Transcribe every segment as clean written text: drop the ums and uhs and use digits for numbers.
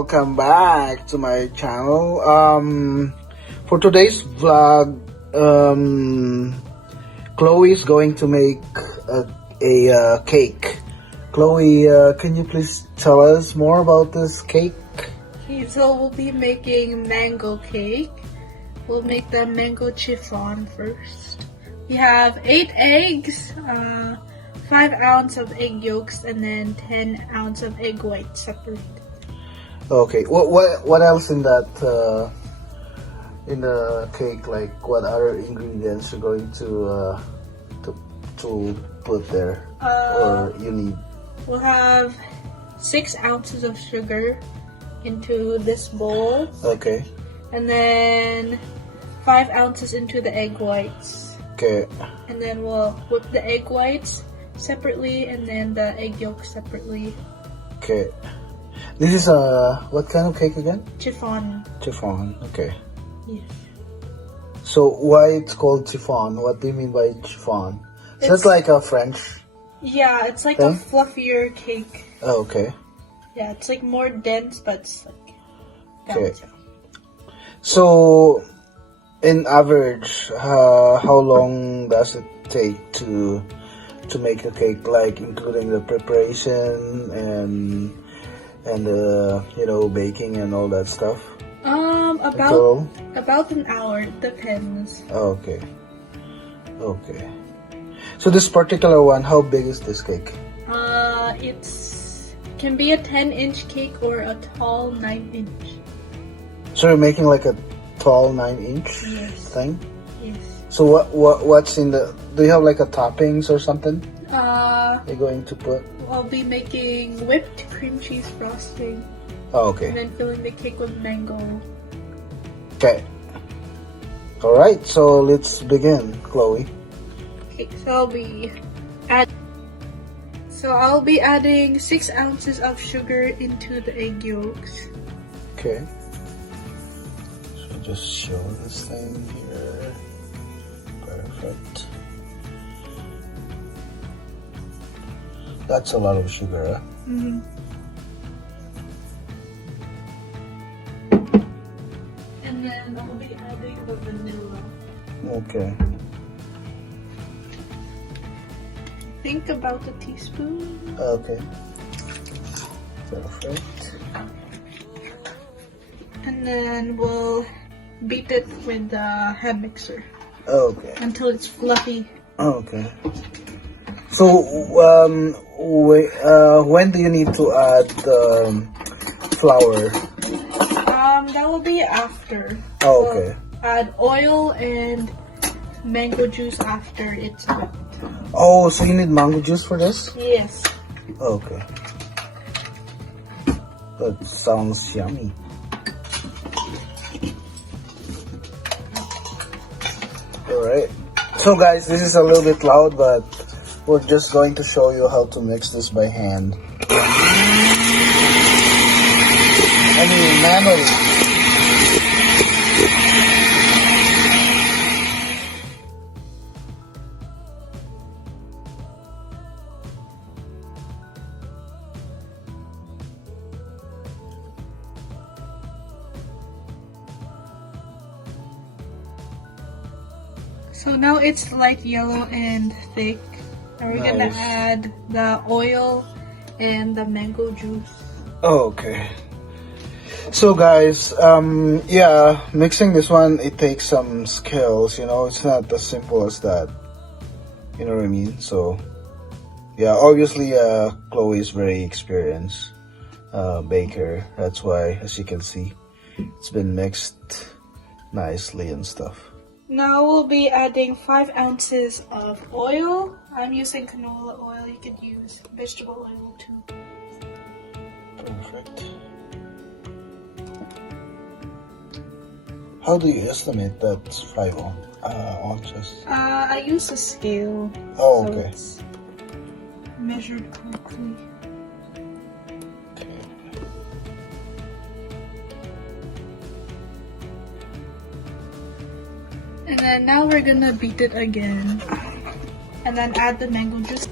welcome back to my channel. For today's vlog, Chloe is going to make a cake. Chloe, can you please tell us more about this cake? Okay, so we'll be making mango cake. We'll make the mango chiffon first. We have 8 eggs, 5 ounces of egg yolks, and then 10 ounces of egg whites separated. Okay. What else in that in the cake? Like what other ingredients you're going to put there, or you need? We'll have 6 ounces of sugar into this bowl. Okay. And then 5 ounces into the egg whites. Okay. And then we'll whip the egg whites separately and then the egg yolk separately. Okay. This is what kind of cake again? Chiffon. Chiffon. Okay. Yes. So why it's called chiffon? What do you mean by chiffon? So it's like a French. Yeah, it's like thing? a fluffier cake. Oh, okay. Yeah, it's like more dense, but it's like Okay. balanced. So, in average, how long does it take to make a cake? Like including the preparation and baking and all that stuff. About an hour. It depends. Oh, okay. Okay. So this particular one, how big is this cake? It's can be a 10-inch cake or a tall 9-inch. So you're making like a tall 9-inch Yes. thing? Yes. So what's in the? Do you have like a toppings or something you're going to put? I'll be making whipped cream cheese frosting Oh, and okay. then filling the cake with mango. Okay. All right. So let's begin, Chloe. Okay, so I'll be adding 6 ounces of sugar into the egg yolks. Okay. So just show this thing here. Perfect. That's a lot of sugar, huh? Mm-hmm. And then I'll be adding the vanilla. Okay. Think about a teaspoon. Okay. Perfect. And then we'll beat it with the hand mixer Okay. until it's fluffy. Okay. So, when do you need to add flour? That will be after. Oh, okay. We'll add oil and mango juice after it's whipped. Oh, so you need mango juice for this? Yes. Okay. That sounds yummy. Alright. So guys, this is a little bit loud, but we're just going to show you how to mix this by hand. I mean, manually. So now it's light yellow and thick. And we're gonna Nice. add the oil and the mango juice. Okay. So guys, yeah, mixing this one, it takes some skills, it's not as simple as that. You know what I mean? So, yeah, obviously, Chloe is very experienced baker. That's why, as you can see, it's been mixed nicely and stuff. Now we'll be adding 5 ounces of oil. I'm using canola oil. You could use vegetable oil too. Perfect. How do you estimate that's 5 ounces? I use a scale. Oh, so okay. it's measured correctly. Okay. And then now we're gonna beat it again. And then add the mango juice.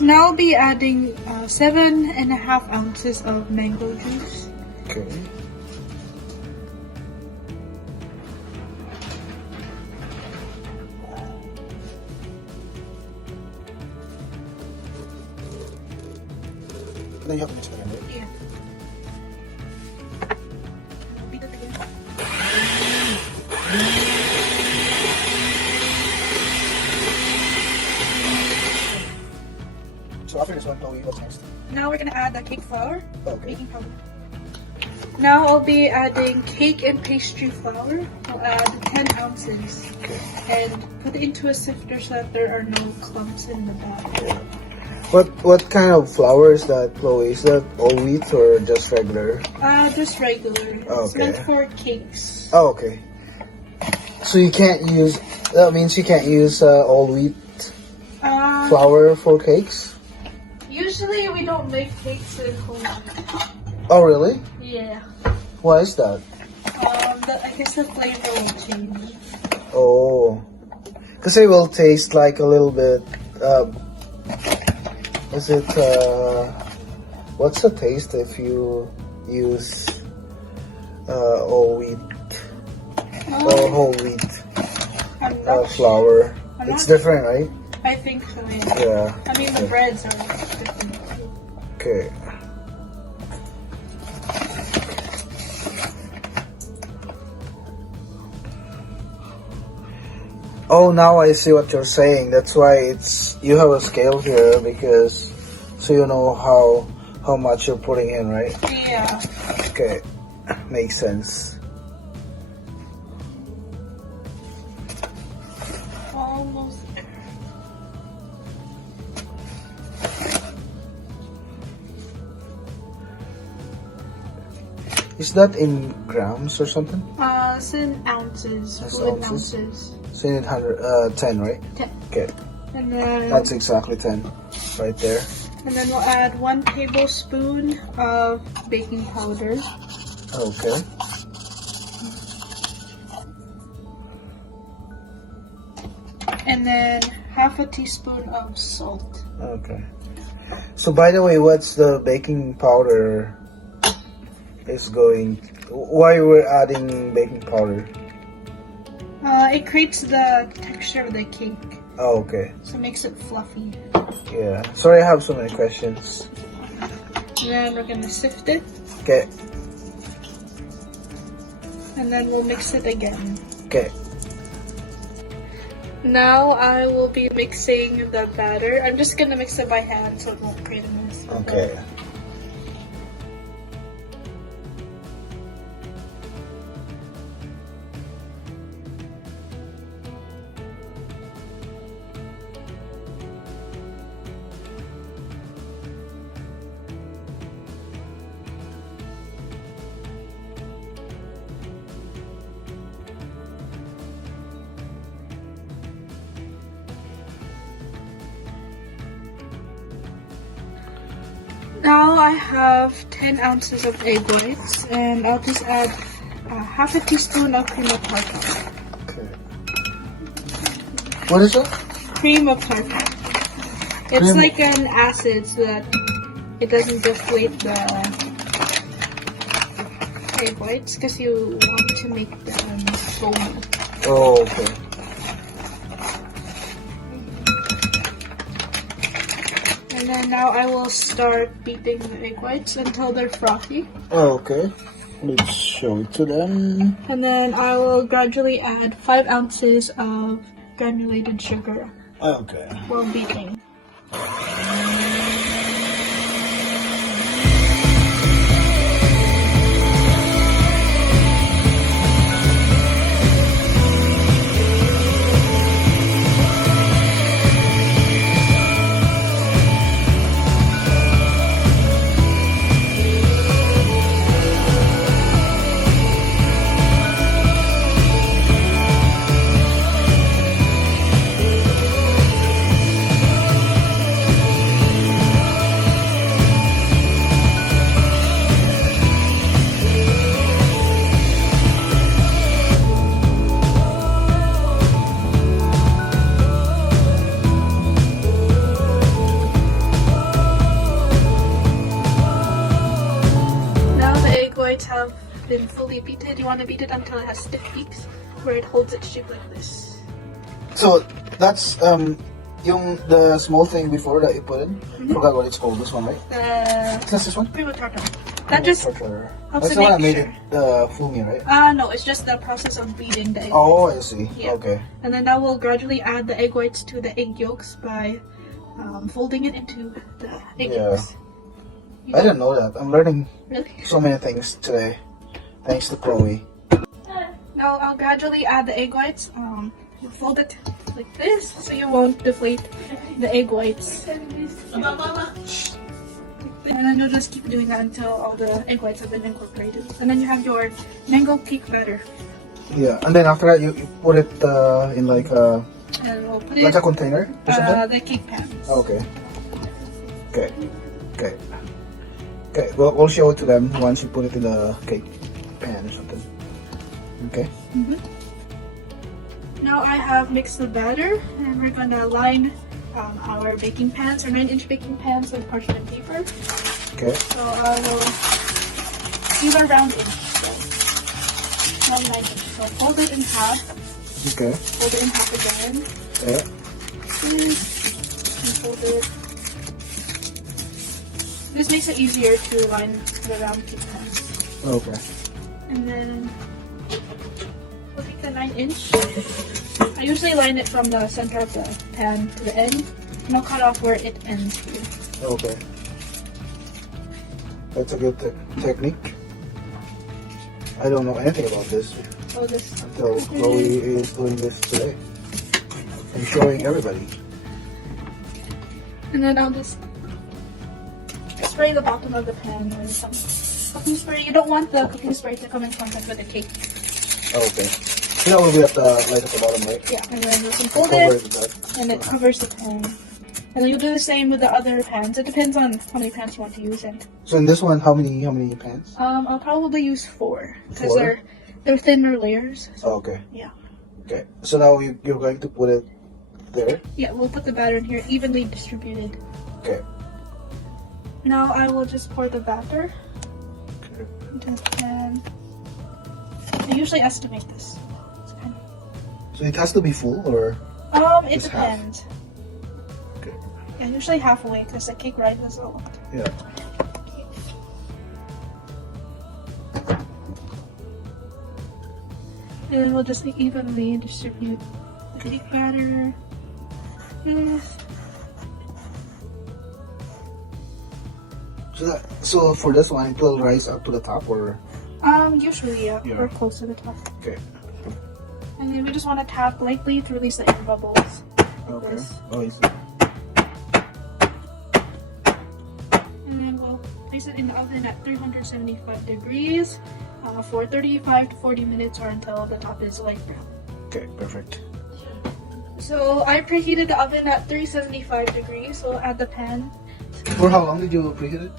So now I'll be adding 7.5 ounces of mango juice. Okay. Then you have to mix it again, right? Yeah. Beat it again. So after this one, Chloe, what's next? Now we're gonna add the cake flour, Okay. baking powder. Now I'll be adding cake and pastry flour. I'll add 10 ounces Okay. and put it into a sifter so that there are no clumps in the batter. What kind of flour is that, Chloe? Is that all wheat or just regular? Just regular. It's Okay. meant for cakes. Oh, okay. So you can't use. That means you can't use all wheat flour for cakes. Usually we don't make cakes at home. Oh, really? Yeah. Why is that? I guess the flavor will change. Oh, because it will taste like a little bit. Is it? What's the taste if you use all wheat or whole wheat I'm not flour? I'm It's not- different, right? I think so, yeah. Yeah. I mean, the breads are different too. Okay. Oh, now I see what you're saying. That's why you have a scale here because so you know how much you're putting in, right? Yeah. Okay, makes sense. Almost there. Is that in grams or something? It's in ounces. That's Fluid ounces. ounces. It's in 10, right? 10. Okay, And then that's exactly 10, right there. we'll add 1 tablespoon of baking powder. Okay. And then half a teaspoon of salt. Okay. So by the way, what's the baking powder is going? Why we're adding baking powder? It creates the texture of the cake, Oh, okay. so it makes it fluffy. Yeah. Sorry, I have so many questions. And then we're gonna sift it, Okay. and then we'll mix it again. Okay. Now I will be mixing the batter. I'm just gonna mix it by hand so it won't create a mess. Okay. Now I have 10 ounces of egg whites, and I'll just add half a teaspoon of cream of tartar. Okay. What is it? Cream of tartar. It's Cream- like an acid so that it doesn't deflate the egg whites because you want to make them foamy. Oh, okay. And then now I will start beating the egg whites until they're frothy. Oh, okay. Let's show it to them. And then I will gradually add 5 ounces of granulated sugar Okay. while beating. been fully beaten. You want to beat it until it has stiff peaks, where it holds its shape like this. So that's the small thing before that you put in. Forgot what it's called. This one, right? That's this one. Primo tartar. That just Torture. helps That's to the one that make made sure. it foamy, right? No, it's just the process of beating the egg. Oh, I see. Yeah. Okay. And then that will gradually add the egg whites to the egg yolks by folding it into the egg Yeah. yolks. I didn't know that. I'm learning Really? so many things today, thanks to Chloe. Now I'll gradually add the egg whites. You fold it like this so you won't deflate the egg whites. And then you'll just keep doing that until all the egg whites have been incorporated. And then you have your mango cake batter. Yeah, and then after that you put it in like a And we'll put like it a container or something. the cake pans. Okay. Okay. Okay. Okay. We'll show it to them once you put it in the cake pan or something. Okay. Now I have mixed the batter, and we're gonna line our baking pans, our 9-inch baking pans, with parchment paper. Okay. So I will use a round inch, so 9-inch. So fold it in half, Okay. fold it in half again, Okay. and fold it. This makes it easier to line the round cake pans. Okay. And then we'll take the 9-inch. I usually line it from the center of the pan to the end, and I'll cut off where it ends. Okay. That's a good technique. I don't know anything about this Oh, this. until Chloe is doing this today. I'm showing everybody. And then I'll just spray the bottom of the pan with some cooking spray. You don't want the cooking spray to come in contact with the cake. Okay. So that will be at the like at the bottom, right? Yeah, and then you can fold Cover it, it with that. and it covers the pan. And then you do the same with the other pans. It depends on how many pans you want to use. And So in this one, how many pans? I'll probably use 4 because 4? they're thinner layers. Oh, okay. Yeah. Okay. So now you're going to put it there. Yeah, we'll put the batter in here evenly distributed. Okay. Now I will just pour the batter Okay. into the pan. I usually estimate this. It's kind of, So it has to be full, or it Just half. depends. okay. Yeah, usually halfway because the cake rises a lot. Yeah. And then we'll just evenly distribute the cake batter. Yes. So for this one, it will rise up to the top, or Usually, yeah, Yeah. we're close to the top. okay. And then we just want to tap lightly to release the air bubbles. Okay. This. Oh, I see. And then we'll place it in the oven at 375 degrees for 35 to 40 minutes or until the top is light brown. Okay, perfect. So I preheated the oven at 375 degrees, so add the pan. For how long did you preheat it?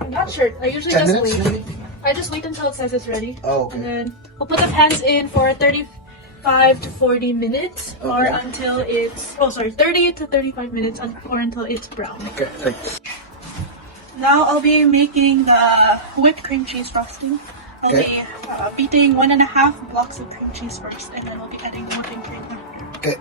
I'm not sure. I usually 10 just minutes? wait. I just wait until it says it's ready. Oh, And okay. then we'll put the pans in for 35 to 40 minutes or Okay. until it's, 30 to 35 minutes or until it's brown. Okay, thanks. Now I'll be making the whipped cream cheese frosting. I'll Okay. be beating 1.5 blocks of cream cheese first, and then we'll be adding whipping cream after. Okay.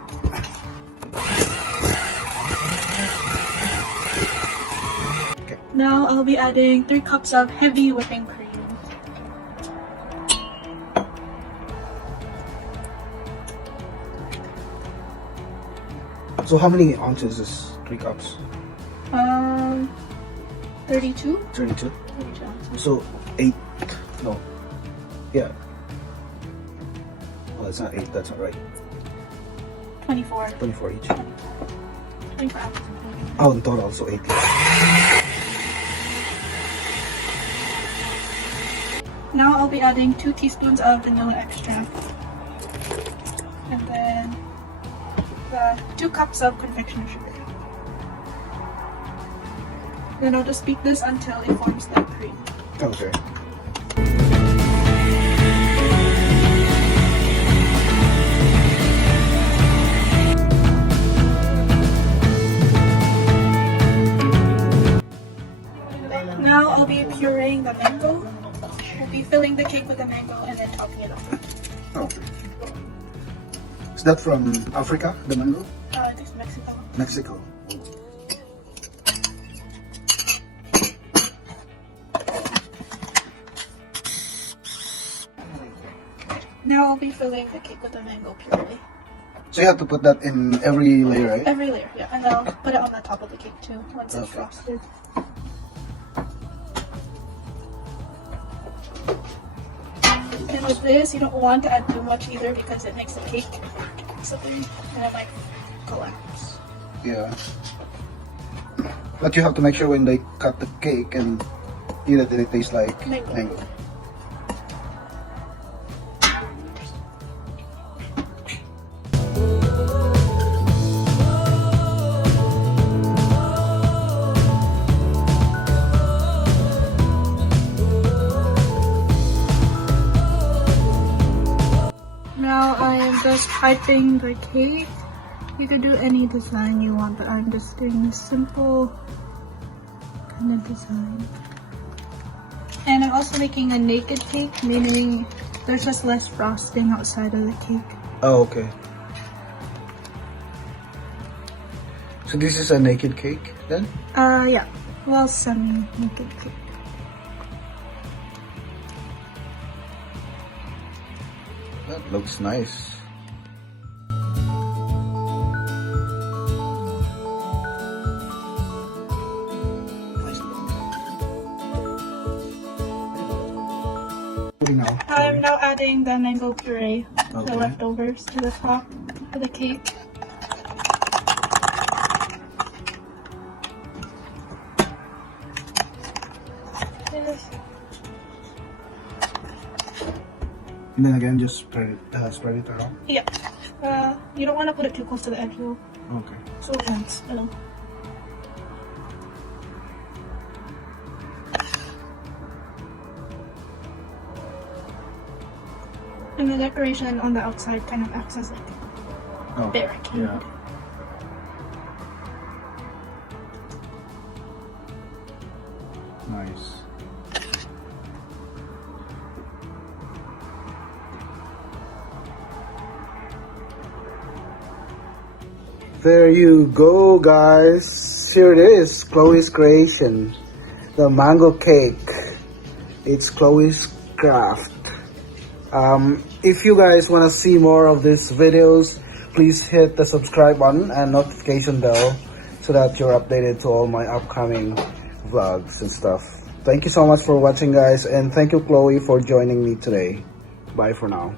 Now I'll be adding 3 cups of heavy whipping cream. So how many ounces is 3 cups? 32? 32. 32 ounces. So 8. No. Yeah. Well, it's not 8. That's not right. 24. 24 each. 24 ounces. Oh, in total, so 8. Now I'll be adding 2 teaspoons of vanilla extract. And then 2 cups of confectioner's sugar. Then I'll just beat this until it forms that cream. Okay. Now I'll be pureeing the mango. We'll be cake with the mango and then topping it over. Okay. Is that from Africa, the mango? It's Mexico. Mexico. Now I'll be filling the cake with the mango puree. So you have to put that in every layer, right? Every layer, yeah. And then I'll put it on the top of the cake too once it's Okay. frosted. And with this, you don't want to add too much either because it makes the cake slippery and it might collapse. Yeah. But you have to make sure when they cut the cake and eat it, it tastes like Mango. mango. Now I am just piping the cake. You could do any design you want, but I'm just doing a simple kind of design. And I'm also making a naked cake, meaning there's just less frosting outside of the cake. Oh, okay. So this is a naked cake then? Yeah. Well, semi-naked cake. That looks nice. Now. I'm now adding the mango puree, the Okay. leftovers, to the top of the cake. And then again, just spread it around. Yeah. You don't want to put it too close to the edge though. Okay. So it ends. And the decoration on the outside kind of acts as like a Okay. barricade. Yeah. Nice. There you go, guys. Here it is, Chloe's creation. The mango cake. It's Chloe's craft. If you guys want to see more of these videos, please hit the subscribe button and notification bell so that you're updated to all my upcoming vlogs and stuff. Thank you so much for watching, guys, and thank you, Chloe, for joining me today. Bye for now.